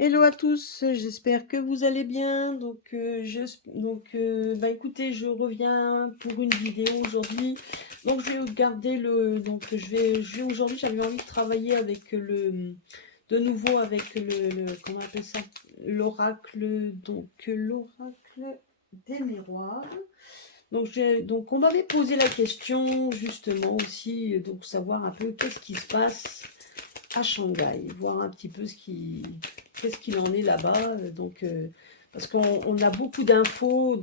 Hello à tous, j'espère que vous allez bien. Bah écoutez, je reviens pour une vidéo aujourd'hui. Donc je vais garder le, donc je vais aujourd'hui, j'avais envie de travailler avec de nouveau avec comment on appelle ça, l'oracle, l'oracle des miroirs. Donc on m'avait posé la question justement aussi, donc savoir un peu qu'est-ce qui se passe à Shanghai, voir un petit peu qu'est-ce qu'il en est là-bas. Parce qu'on a beaucoup d'infos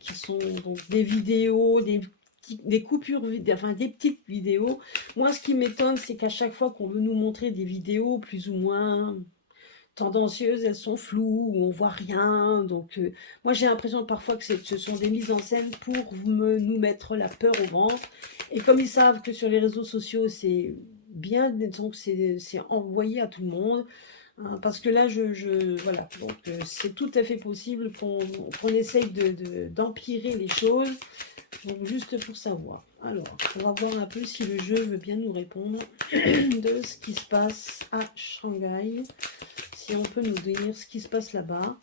qui sont donc des vidéos, des coupures, enfin des petites vidéos. Moi, ce qui m'étonne, c'est qu'à chaque fois qu'on veut nous montrer des vidéos plus ou moins tendancieuses, elles sont floues, ou on voit rien. Moi, j'ai l'impression parfois que ce sont des mises en scène pour nous mettre la peur au ventre. Et comme ils savent que sur les réseaux sociaux, c'est bien, donc c'est envoyé à tout le monde. Hein, parce que là, voilà, c'est tout à fait possible qu'on essaye d'empirer les choses. Donc juste pour savoir. Alors, on va voir un peu si le jeu veut bien nous répondre de ce qui se passe à Shanghai. Si on peut nous dire ce qui se passe là-bas.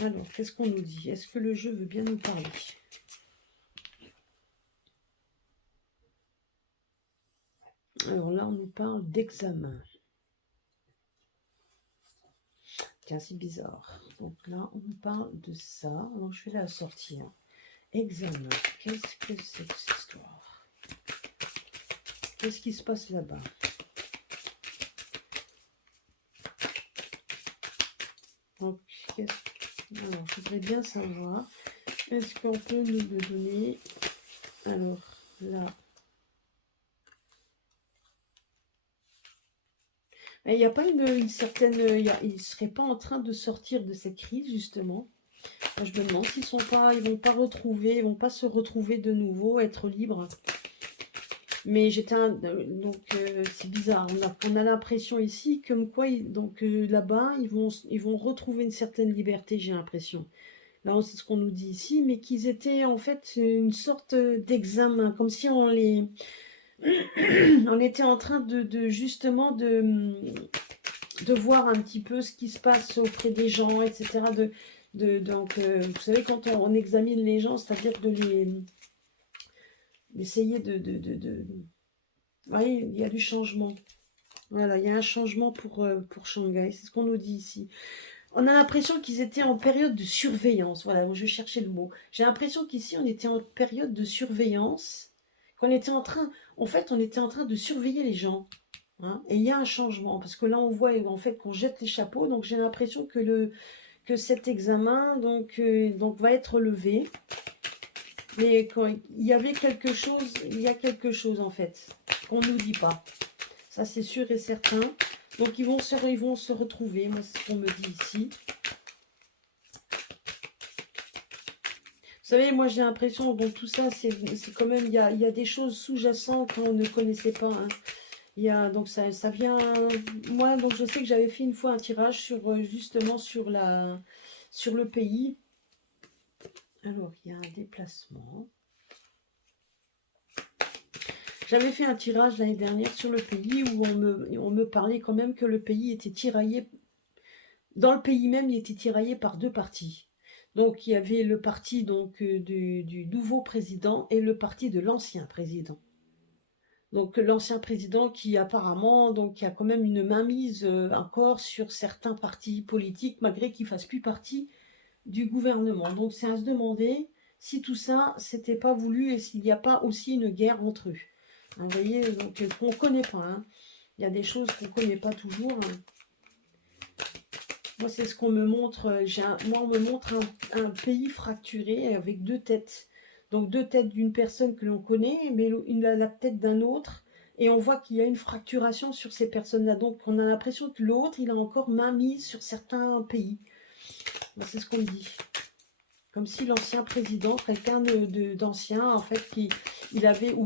Alors, qu'est-ce qu'on nous dit? Est-ce que le jeu veut bien nous parler? Alors là, on nous parle d'examen. Tiens, c'est bizarre. Donc là, on nous parle de ça. Alors, je vais la sortir. Examen. Qu'est-ce que c'est que cette histoire? Qu'est-ce qui se passe là-bas? Donc, alors, je voudrais bien savoir. Est-ce qu'on peut nous le donner? Alors, là. Il n'y a pas une certaine... il ne serait pas en train de sortir de cette crise, justement. Moi, je me demande s'ils vont pas se retrouver de nouveau, être libres. Mais c'est bizarre. On a l'impression ici, comme quoi, là-bas, ils vont retrouver une certaine liberté, j'ai l'impression. Là, c'est ce qu'on nous dit ici, mais qu'ils étaient en fait une sorte d'examen, comme si on était en train justement de voir un petit peu ce qui se passe auprès des gens, etc. Vous savez, quand on examine les gens, c'est-à-dire d'essayer Oui, il y a du changement. Voilà, il y a un changement pour Shanghai, c'est ce qu'on nous dit ici. On a l'impression qu'ils étaient en période de surveillance. Voilà, je cherchais le mot. J'ai l'impression qu'ici, on était en période de surveillance, qu'on était en fait, on était en train de surveiller les gens. Hein, et il y a un changement, parce que là, on voit en fait qu'on jette les chapeaux, donc j'ai l'impression que cet examen va être levé. Mais quand il y avait quelque chose, il y a quelque chose en fait, qu'on ne nous dit pas. Ça, c'est sûr et certain. Donc, ils vont se retrouver. Moi, c'est ce qu'on me dit ici. Vous savez, moi, j'ai l'impression, bon, tout ça, c'est quand même, il y a des choses sous-jacentes qu'on ne connaissait pas. Hein. Donc, ça vient... Moi, donc, je sais que j'avais fait une fois un tirage justement sur le pays. Alors, il y a un déplacement. J'avais fait un tirage l'année dernière sur le pays où on me parlait quand même que le pays était tiraillé. Dans le pays même, il était tiraillé par deux partis. Donc, il y avait le parti du nouveau président et le parti de l'ancien président. Donc, l'ancien président qui apparemment qui a quand même une mainmise encore sur certains partis politiques, malgré qu'il ne fasse plus partie du gouvernement. Donc, c'est à se demander si tout ça, c'était pas voulu et s'il n'y a pas aussi une guerre entre eux. Vous voyez, donc qu'on ne connaît pas. Hein. Il y a des choses qu'on ne connaît pas toujours. Hein. Moi, c'est ce qu'on me montre. Moi, on me montre un pays fracturé avec deux têtes. Donc, deux têtes d'une personne que l'on connaît, mais la tête d'un autre. Et on voit qu'il y a une fracturation sur ces personnes-là. Donc, on a l'impression que l'autre, il a encore main mise sur certains pays. C'est ce qu'on me dit. Comme si l'ancien président, quelqu'un d'ancien, en fait, il avait, ou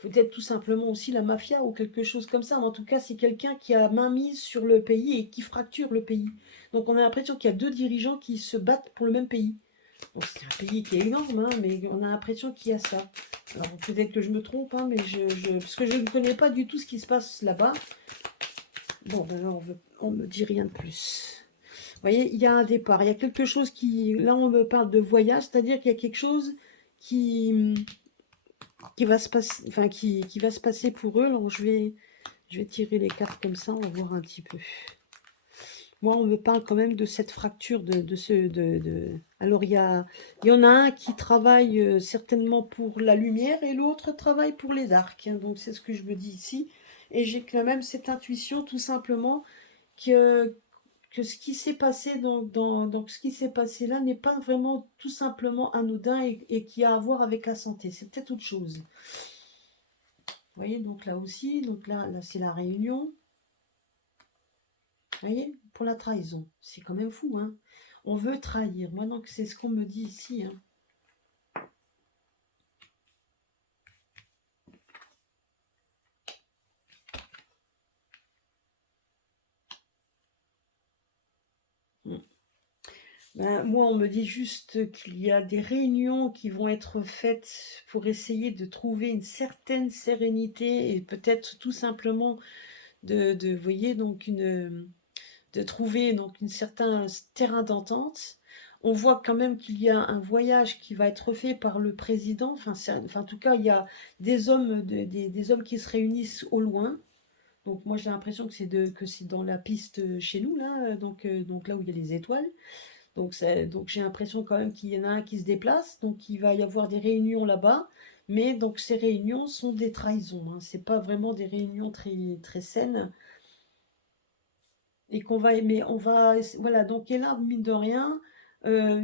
peut-être tout simplement aussi la mafia ou quelque chose comme ça. Mais en tout cas, c'est quelqu'un qui a main mise sur le pays et qui fracture le pays. Donc on a l'impression qu'il y a deux dirigeants qui se battent pour le même pays. Bon, c'est un pays qui est énorme, hein, mais on a l'impression qu'il y a ça. Alors peut-être que je me trompe, hein, mais parce que je ne connais pas du tout ce qui se passe là-bas. Bon, ben là, on me dit rien de plus. Vous voyez, il y a un départ. Il y a quelque chose qui... Là, on me parle de voyage, c'est-à-dire qu'il y a quelque chose qui, qui va se passer, enfin, qui va se passer pour eux. Alors, je vais tirer les cartes comme ça, on va voir un petit peu. Moi, on me parle quand même de cette fracture de ce... Alors, il y en a un qui travaille certainement pour la lumière et l'autre travaille pour les darks, hein. Donc, c'est ce que je me dis ici. Et j'ai quand même cette intuition, tout simplement, que ce qui s'est passé donc ce qui s'est passé là n'est pas vraiment tout simplement anodin et qui a à voir avec la santé. C'est peut-être autre chose. Vous voyez, donc là aussi, donc là c'est la réunion. Vous voyez, pour la trahison. C'est quand même fou, hein. On veut trahir. Moi, donc, c'est ce qu'on me dit ici, hein. Mm. Ben, moi, on me dit juste qu'il y a des réunions qui vont être faites pour essayer de trouver une certaine sérénité et peut-être tout simplement vous voyez, donc de trouver donc une certain terrain d'entente. On voit quand même qu'il y a un voyage qui va être fait par le président. Enfin, en tout cas, il y a des hommes, des hommes qui se réunissent au loin. Donc moi, j'ai l'impression que c'est dans la piste chez nous, là, donc là où il y a les étoiles. Donc j'ai l'impression quand même qu'il y en a un qui se déplace. Donc il va y avoir des réunions là-bas. Mais donc ces réunions sont des trahisons, hein. C'est pas vraiment des réunions très, très saines et qu'on va aimer, voilà, donc et là, mine de rien, euh,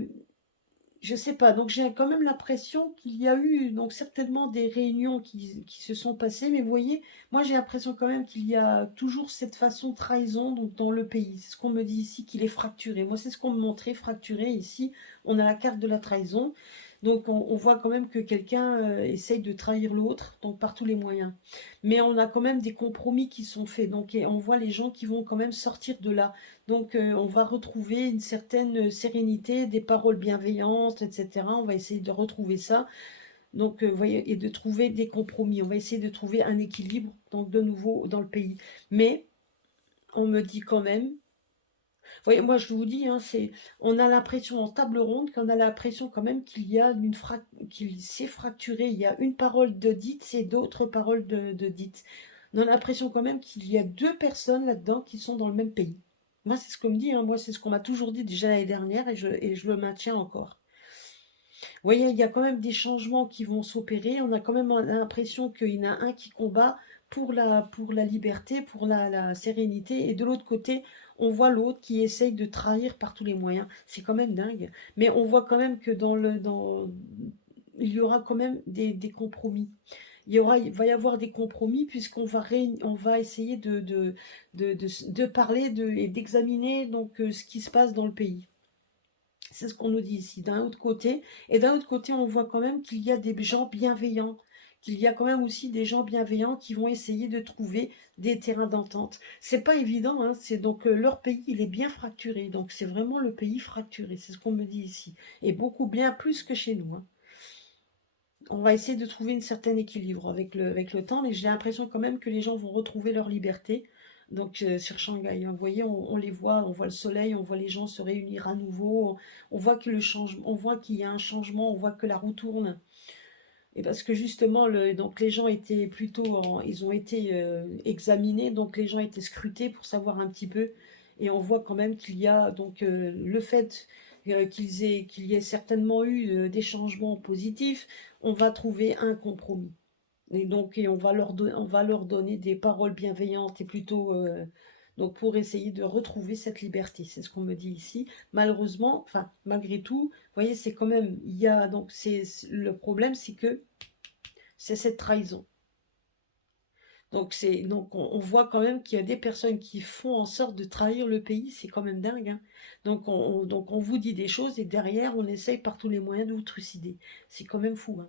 je sais pas, donc j'ai quand même l'impression qu'il y a eu donc certainement des réunions qui se sont passées, mais vous voyez, moi j'ai l'impression quand même qu'il y a toujours cette façon de trahison donc, dans le pays. C'est ce qu'on me dit ici, qu'il est fracturé. Moi, c'est ce qu'on me montrait, fracturé. Ici, on a la carte de la trahison. Donc on voit quand même que quelqu'un essaye de trahir l'autre, donc par tous les moyens. Mais on a quand même des compromis qui sont faits. Donc et on voit les gens qui vont quand même sortir de là. Donc, on va retrouver une certaine sérénité, des paroles bienveillantes, etc. On va essayer de retrouver ça. Donc, vous voyez, et de trouver des compromis. On va essayer de trouver un équilibre, donc de nouveau dans le pays. Mais on me dit quand même, vous voyez, moi je vous dis, hein, on a l'impression en table ronde qu'on a l'impression quand même qu'il s'est fracturé. Il y a une parole de dite et d'autres paroles de dites. On a l'impression quand même qu'il y a deux personnes là-dedans qui sont dans le même pays. Moi, c'est ce qu'on me dit, hein. Moi, c'est ce qu'on m'a toujours dit déjà l'année dernière et je le maintiens encore. Vous voyez, il y a quand même des changements qui vont s'opérer. On a quand même l'impression qu'il y en a un qui combat pour la liberté, pour la sérénité, et de l'autre côté, on voit l'autre qui essaye de trahir par tous les moyens. C'est quand même dingue. Mais on voit quand même que il y aura quand même des compromis. Il va y avoir des compromis puisqu'on on va essayer de parler et d'examiner donc ce qui se passe dans le pays. C'est ce qu'on nous dit ici, d'un autre côté. Et d'un autre côté, on voit quand même qu'il y a des gens bienveillants, qu'il y a quand même aussi des gens bienveillants qui vont essayer de trouver des terrains d'entente. C'est pas évident, hein. C'est donc leur pays, il est bien fracturé. Donc c'est vraiment le pays fracturé, c'est ce qu'on me dit ici. Et beaucoup bien plus que chez nous, hein. On va essayer de trouver un certain équilibre avec le temps, mais j'ai l'impression quand même que les gens vont retrouver leur liberté. Donc sur Shanghai, hein, vous voyez, on les voit, on voit le soleil, on voit les gens se réunir à nouveau, on voit que on voit qu'il y a un changement, on voit que la roue tourne. Et parce que justement, donc les gens étaient ils ont été examinés, donc les gens étaient scrutés pour savoir un petit peu. Et on voit quand même qu'il y a donc le fait qu'il y ait certainement eu des changements positifs, on va trouver un compromis. Et donc, on va leur donner des paroles bienveillantes et plutôt donc pour essayer de retrouver cette liberté. C'est ce qu'on me dit ici. Malheureusement, enfin, malgré tout, vous voyez, c'est quand même, il y a donc, le problème, c'est que c'est cette trahison. Donc on voit quand même qu'il y a des personnes qui font en sorte de trahir le pays, c'est quand même dingue, hein. Donc on vous dit des choses et derrière on essaye par tous les moyens de vous trucider. C'est quand même fou, hein.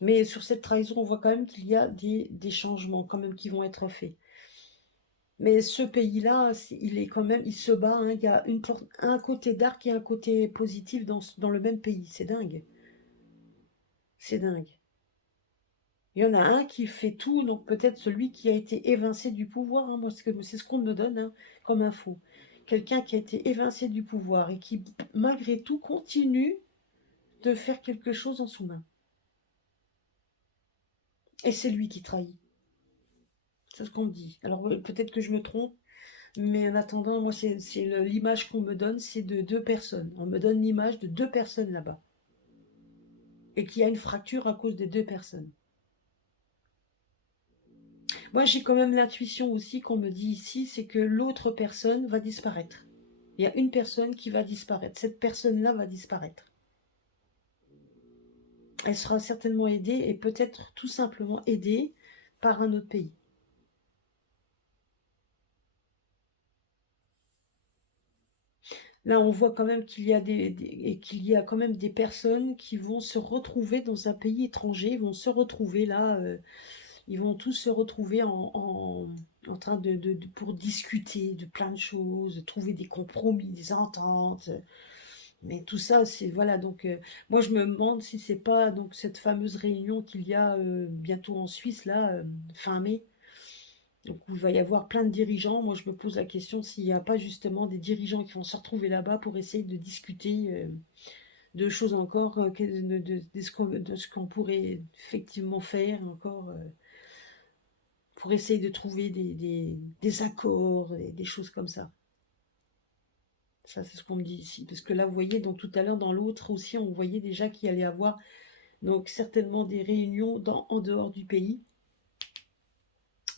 Mais sur cette trahison, on voit quand même qu'il y a des changements quand même qui vont être faits. Mais ce pays-là, il est quand même, il se bat, hein. Il y a un côté dark et un côté positif dans le même pays. C'est dingue. C'est dingue. Il y en a un qui fait tout, donc peut-être celui qui a été évincé du pouvoir, hein, moi c'est ce qu'on me donne hein, comme info. Quelqu'un qui a été évincé du pouvoir et qui, malgré tout, continue de faire quelque chose en sous-main. Et c'est lui qui trahit. C'est ce qu'on me dit. Alors peut-être que je me trompe, mais en attendant, moi c'est l'image qu'on me donne, c'est de deux personnes. On me donne l'image de deux personnes là-bas. Et qu'il y a une fracture à cause des deux personnes. Moi, j'ai quand même l'intuition aussi qu'on me dit ici, c'est que l'autre personne va disparaître. Il y a une personne qui va disparaître. Cette personne-là va disparaître. Elle sera certainement aidée et peut-être tout simplement aidée par un autre pays. Là, on voit quand même qu'il y a qu'il y a quand même des personnes qui vont se retrouver dans un pays étranger, ils vont se retrouver là, ils vont tous se retrouver en train pour discuter de plein de choses, de trouver des compromis, des ententes. Mais tout ça, c'est voilà. Donc, moi, je me demande si c'est pas donc cette fameuse réunion qu'il y a bientôt en Suisse là, fin mai. Donc, où il va y avoir plein de dirigeants. Moi, je me pose la question s'il n'y a pas justement des dirigeants qui vont se retrouver là-bas pour essayer de discuter de choses encore, de ce qu'on pourrait effectivement faire encore. Pour essayer de trouver des accords, et des choses comme ça. Ça, c'est ce qu'on me dit ici. Parce que là, vous voyez, donc tout à l'heure, dans l'autre aussi, on voyait déjà qu'il allait y avoir donc certainement des réunions en dehors du pays.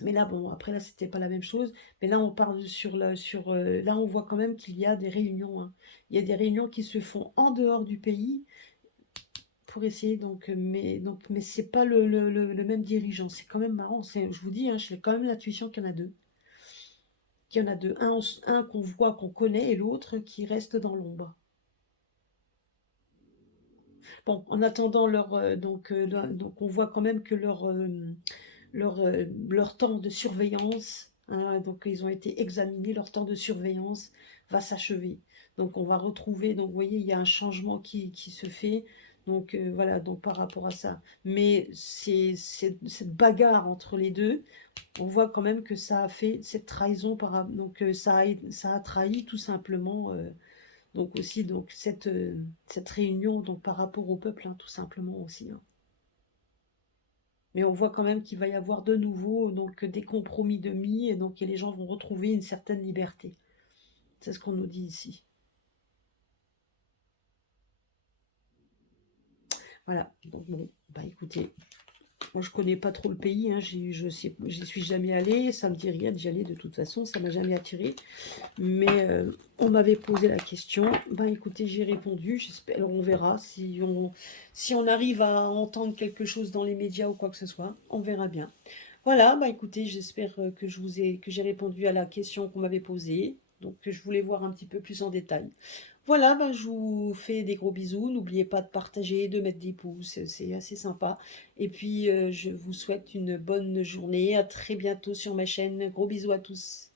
Mais là, bon, après, là, c'était pas la même chose. Mais là, on parle là, on voit quand même qu'il y a des réunions, hein. Il y a des réunions qui se font en dehors du pays pour essayer, mais c'est pas le même dirigeant. C'est quand même marrant. Je vous dis, hein, j'ai quand même l'intuition qu'il y en a deux. Qu'il y en a deux. Un qu'on voit, qu'on connaît, et l'autre qui reste dans l'ombre. Bon, en attendant donc on voit quand même que leur temps de surveillance, hein, donc ils ont été examinés, leur temps de surveillance va s'achever. Donc on va retrouver, donc vous voyez, il y a un changement qui se fait. Donc voilà, donc par rapport à ça. Mais cette bagarre entre les deux, on voit quand même que ça a fait cette trahison donc ça a trahi tout simplement donc aussi donc cette réunion donc par rapport au peuple hein, tout simplement aussi hein. Mais on voit quand même qu'il va y avoir de nouveau donc des compromis de mis et donc et les gens vont retrouver une certaine liberté. C'est ce qu'on nous dit ici. Voilà, donc bon, bah écoutez, moi, je connais pas trop le pays, hein, j'y suis jamais allée, ça me dit rien d'y aller de toute façon, ça m'a jamais attiré. Mais on m'avait posé la question, ben écoutez, j'ai répondu, j'espère, alors on verra si on arrive à entendre quelque chose dans les médias ou quoi que ce soit, on verra bien. Voilà, bah écoutez, j'espère que j'ai répondu à la question qu'on m'avait posée, donc que je voulais voir un petit peu plus en détail. Voilà, ben, je vous fais des gros bisous. N'oubliez pas de partager, de mettre des pouces, c'est assez sympa. Et puis, je vous souhaite une bonne journée. À très bientôt sur ma chaîne. Gros bisous à tous.